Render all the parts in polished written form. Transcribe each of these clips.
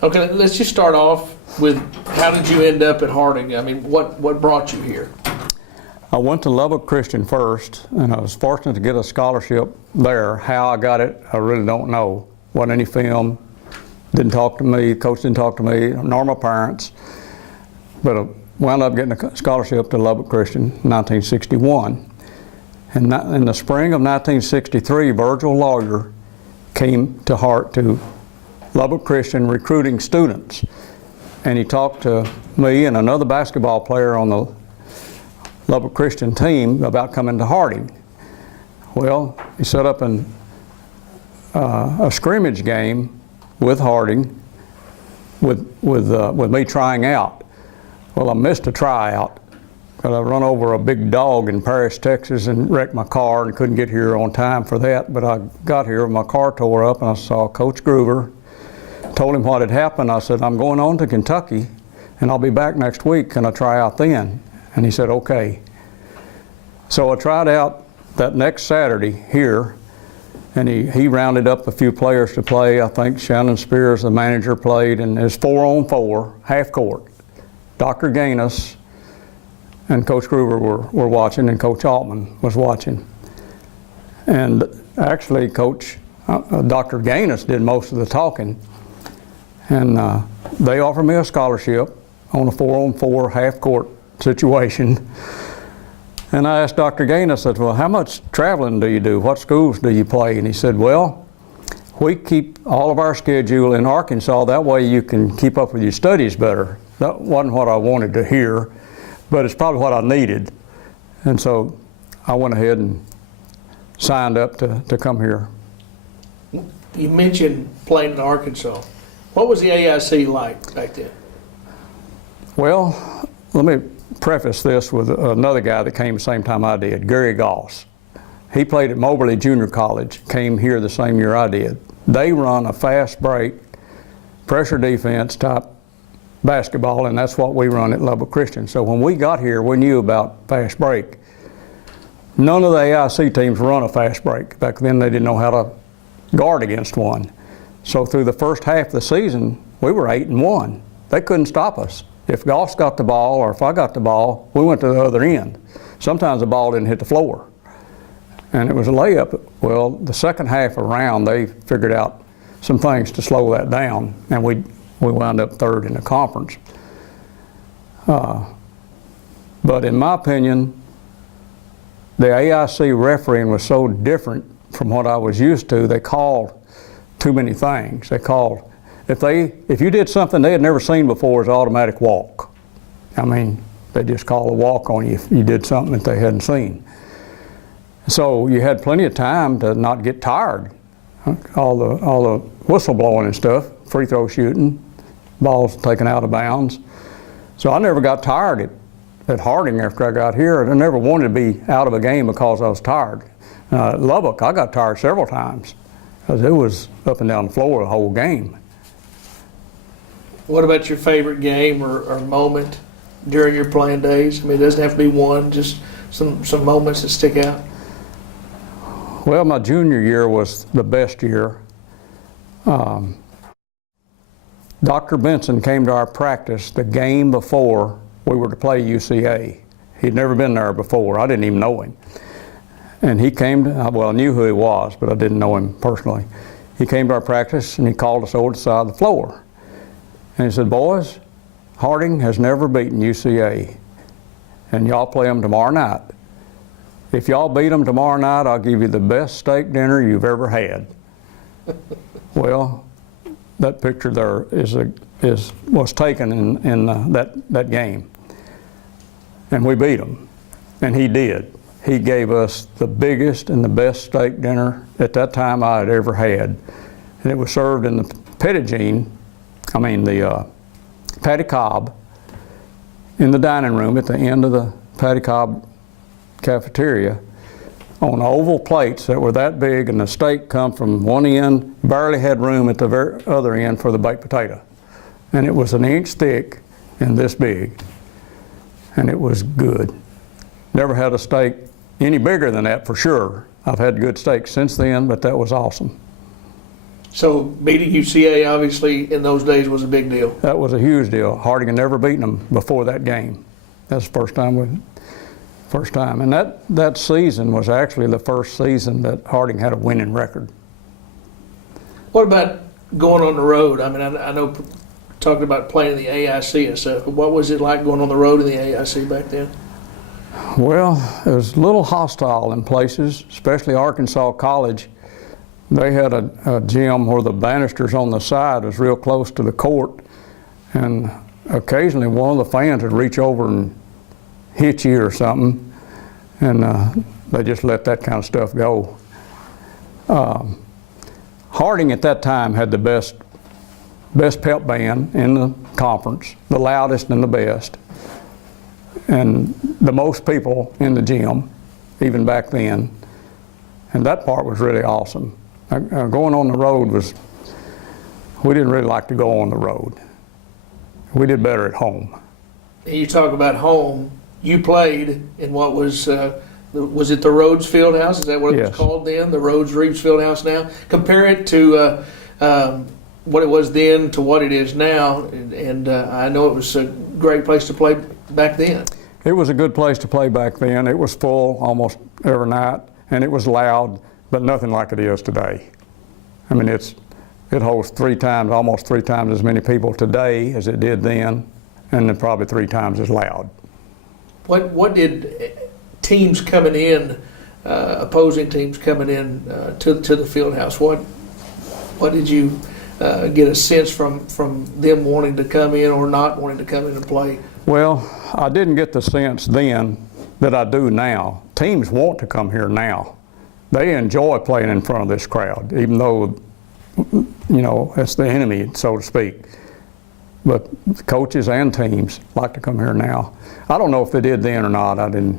Okay, let's just start off with how did you end up at Harding? I mean, what brought you here? I went to Lubbock Christian first, and I was fortunate to get a scholarship there. How I got it, I really don't know. Wasn't any film, didn't talk to me, coach didn't talk to me, nor my parents. But I wound up getting a scholarship to Lubbock Christian in 1961. And in the spring of 1963, Virgil Lawyer came to Lubbock Christian recruiting students. And he talked to me and another basketball player on the Lubbock Christian team about coming to Harding. Well, he set up a scrimmage game with Harding with me trying out. Well, I missed a tryout because I run over a big dog in Paris, Texas and wrecked my car and couldn't get here on time for that. But I got here, my car tore up, and I saw Coach Groover. Told him what had happened. I said, I'm going on to Kentucky and I'll be back next week. Can I try out then? And he said, okay. So I tried out that next Saturday here, and he rounded up a few players to play. I think Shannon Spears, the manager, played, and it was 4-on-4, half court. Dr. Gaines and Coach Groover were watching, and Coach Altman was watching. And actually, Dr. Gaines did most of the talking. And they offered me a scholarship on a 4-on-4 half-court situation. And I asked Dr. Gaines, I said, well, how much traveling do you do? What schools do you play? And he said, well, we keep all of our schedule in Arkansas. That way you can keep up with your studies better. That wasn't what I wanted to hear, but it's probably what I needed. And so I went ahead and signed up to come here. You mentioned playing in Arkansas. What was the AIC like back then? Well, let me preface this with another guy that came the same time I did, Gary Goss. He played at Moberly Junior College, came here the same year I did. They run a fast break, pressure defense type basketball, and that's what we run at Lubbock Christian. So when we got here, we knew about fast break. None of the AIC teams run a fast break. Back then they didn't know how to guard against one. So through the first half of the season, we were 8-1. They couldn't stop us. If Goss got the ball or if I got the ball, we went to the other end. Sometimes the ball didn't hit the floor. And it was a layup. Well, the second half around, they figured out some things to slow that down, and we wound up third in the conference. But in my opinion, the AIC refereeing was so different from what I was used to. They called too many things. They called, if you did something they had never seen before, it's automatic walk. I mean, they just call a walk on you if you did something that they hadn't seen. So you had plenty of time to not get tired. All the whistle blowing and stuff, free throw shooting, balls taken out of bounds. So I never got tired at Harding after I got here. I never wanted to be out of a game because I was tired. At Lubbock, I got tired several times because it was up and down the floor the whole game. What about your favorite game or moment during your playing days? I mean, it doesn't have to be one, just some moments that stick out. Well, my junior year was the best year. Dr. Benson came to our practice the game before we were to play UCA. He'd never been there before. I didn't even know him. And he came to, well, I knew who he was, but I didn't know him personally. He came to our practice and he called us over to the side of the floor. And he said, boys, Harding has never beaten UCA, and y'all play them tomorrow night. If y'all beat them tomorrow night, I'll give you the best steak dinner you've ever had. Well, that picture there was taken in that game. And we beat them, and he did. He gave us the biggest and the best steak dinner at that time I had ever had. And it was served in the the patty cob in the dining room at the end of the patty cob cafeteria on oval plates that were that big, and the steak come from one end, barely had room at the very other end for the baked potato. And it was an inch thick and this big, and it was good. Never had a steak any bigger than that for sure. I've had good steaks since then, but that was awesome. So beating UCA obviously in those days was a big deal. That was a huge deal. Harding had never beaten them before that game. That's the first time. And that season was actually the first season that Harding had a winning record. What about going on the road? I mean, I know talking about playing in the AIC and stuff. What was it like going on the road in the AIC back then? Well, it was a little hostile in places, especially Arkansas College. They had a gym where the banisters on the side was real close to the court, and occasionally one of the fans would reach over and hit you or something, and they just let that kind of stuff go. Harding at that time had the best pep band in the conference, the loudest and the best, and the most people in the gym, even back then, and that part was really awesome. Going on the road we didn't really like to go on the road. We did better at home. You talk about home. You played in what was it the Rhodes Fieldhouse? Is that what it was called then? The Rhodes Reeves Fieldhouse now? Compare it to what it was then to what it is now, and I know it was a great place to play back then. It was a good place to play back then. It was full almost every night, and it was loud, but nothing like it is today. I mean, it holds almost three times as many people today as it did then, and then probably 3 times as loud. What did teams coming in, opposing teams coming in to the field house, what did you get a sense from them wanting to come in or not wanting to come in and play? Well, I didn't get the sense then that I do now. Teams want to come here now. They enjoy playing in front of this crowd, even though, it's the enemy, so to speak. But coaches and teams like to come here now. I don't know if they did then or not. I didn't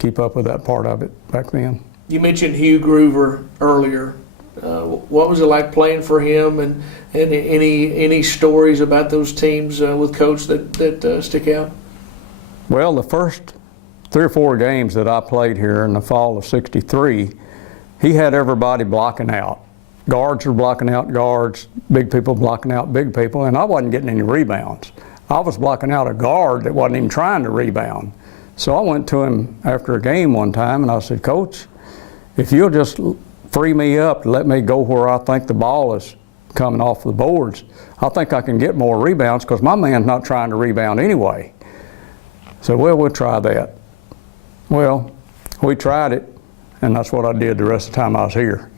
keep up with that part of it back then. You mentioned Hugh Groover earlier. What was it like playing for him, and any stories about those teams with Coach that stick out? Well, the first 3 or 4 games that I played here in the fall of '63, he had everybody blocking out. Guards were blocking out guards, big people blocking out big people, and I wasn't getting any rebounds. I was blocking out a guard that wasn't even trying to rebound. So I went to him after a game one time and I said, "Coach, if you'll just free me up, let me go where I think the ball is coming off the boards, I think I can get more rebounds because my man's not trying to rebound anyway." So, well, we'll try that. Well, we tried it, and that's what I did the rest of the time I was here.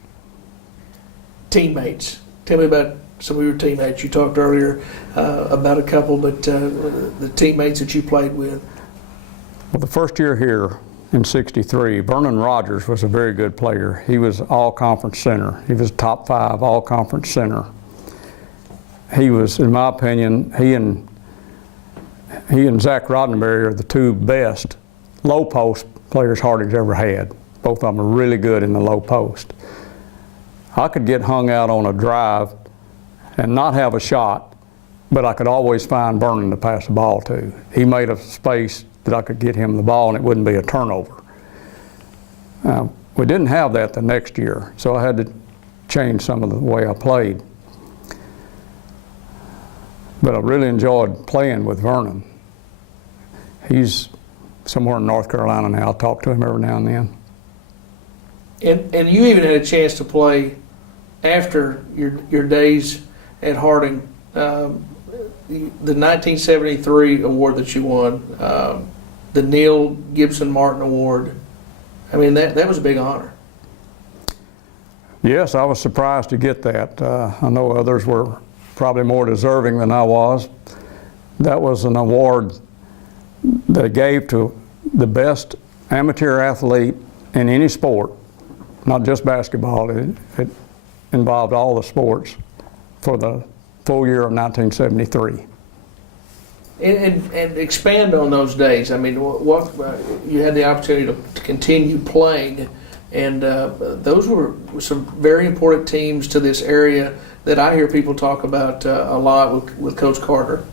Teammates. Tell me about some of your teammates. You talked earlier about a couple, but the teammates that you played with. Well, the first year here in '63, Vernon Rogers was a very good player. He was all-conference center. He was top 5 all-conference center. He was, in my opinion, he and Zach Roddenberry are the 2 best low post players Harding's ever had. Both of them are really good in the low post. I could get hung out on a drive and not have a shot, but I could always find Vernon to pass the ball to. He made a space that I could get him the ball and it wouldn't be a turnover. We didn't have that the next year, so I had to change some of the way I played. But I really enjoyed playing with Vernon. He's somewhere in North Carolina now. I talk to him every now and then. And you even had a chance to play after your days at Harding. The 1973 award that you won, the Neil Gibson Martin Award. I mean, that was a big honor. Yes, I was surprised to get that. I know others were probably more deserving than I was. That was an award they gave to the best amateur athlete in any sport, not just basketball. It involved all the sports for the full year of 1973. And expand on those days. I mean, what you had the opportunity to continue playing, and those were some very important teams to this area that I hear people talk about a lot with Coach Carter.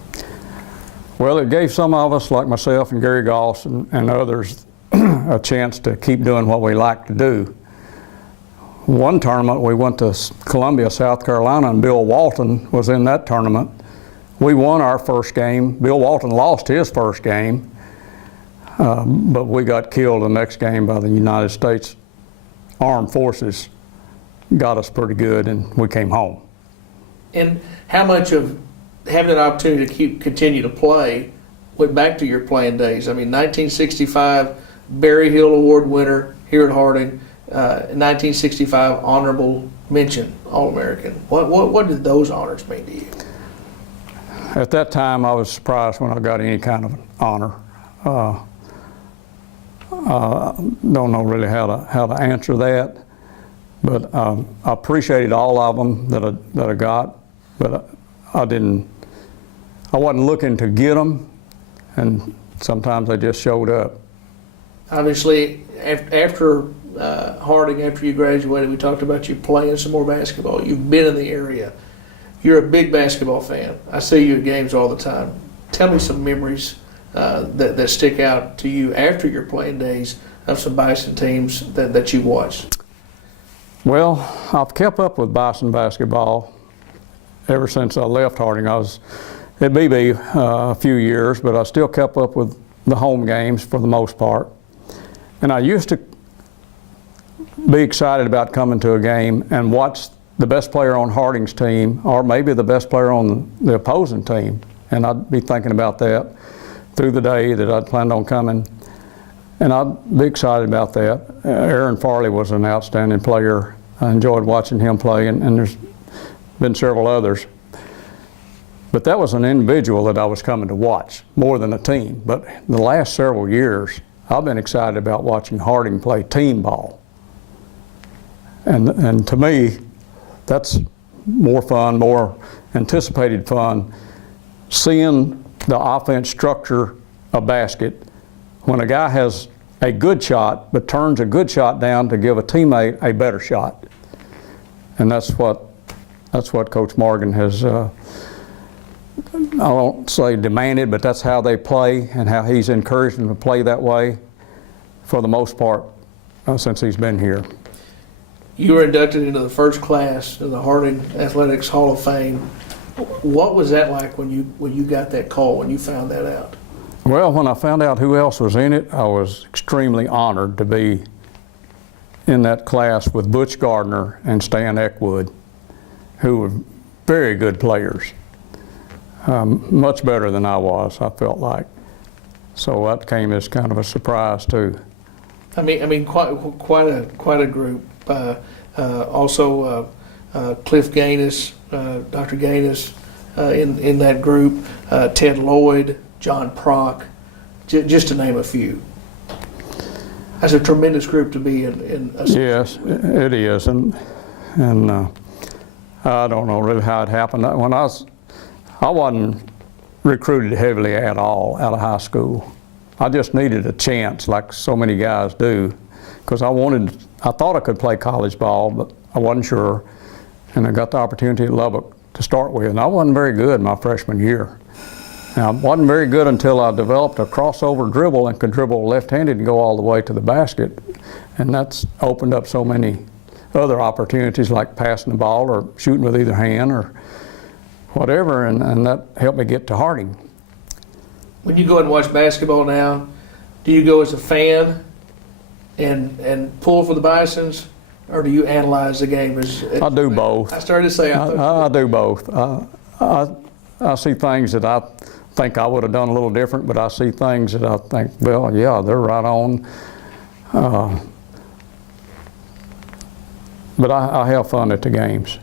Well, it gave some of us, like myself and Gary Goss and others, a chance to keep doing what we like to do. one tournament, we went to Columbia, South Carolina, and Bill Walton was in that tournament. We won our first game. Bill Walton lost his first game, but we got killed the next game by the United States Armed Forces. Got us pretty good, and we came home. And how much of having an opportunity to continue to play went back to your playing days? I mean, 1965 Berry Hill Award winner here at Harding, 1965 honorable mention All-American. What did those honors mean to you? At that time, I was surprised when I got any kind of honor. Don't know really how to answer that, but I appreciated all of them that I got, but I wasn't looking to get them, and sometimes they just showed up. Obviously, after Harding, after you graduated, we talked about you playing some more basketball. You've been in the area. You're a big basketball fan. I see you at games all the time. Tell me some memories that stick out to you after your playing days of some Bison teams that you watched. Well, I've kept up with Bison basketball ever since I left Harding. I was at BB a few years, but I still kept up with the home games for the most part. And I used to be excited about coming to a game and watch the best player on Harding's team, or maybe the best player on the opposing team. And I'd be thinking about that through the day that I'd planned on coming. And I'd be excited about that. Aaron Farley was an outstanding player. I enjoyed watching him play, and there's been several others. But that was an individual that I was coming to watch more than a team. But the last several years, I've been excited about watching Harding play team ball. And to me, that's more fun, more anticipated fun, seeing the offense structure a basket when a guy has a good shot but turns a good shot down to give a teammate a better shot. And that's what Coach Morgan has, I won't say demanded, but that's how they play and how he's encouraged them to play that way for the most part since he's been here. You were inducted into the first class of the Harding Athletics Hall of Fame. What was that like when you got that call, when you found that out? Well, when I found out who else was in it, I was extremely honored to be in that class with Butch Gardner and Stan Eckwood, who were very good players, much better than I was, I felt like. So that came as kind of a surprise too. I mean, quite a group. Also, Cliff Gaines, Dr. Gaines, in that group. Ted Lloyd, John Prock, just to name a few. That's a tremendous group to be in. Yes, it is, and I don't know really how it happened. When I wasn't recruited heavily at all out of high school. I just needed a chance, like so many guys do, because I thought I could play college ball, but I wasn't sure, and I got the opportunity at Lubbock to start with, and I wasn't very good my freshman year. Now, I wasn't very good until I developed a crossover dribble and could dribble left-handed and go all the way to the basket, and that's opened up so many other opportunities like passing the ball or shooting with either hand or whatever, and that helped me get to Harding. When you go and watch basketball now, do you go as a fan and pull for the Bisons, or do you analyze the game as I do both. I started to say I do both. I see things that I think I would have done a little different, but I see things that I think, well, yeah, they're right on. But I have fun at the games.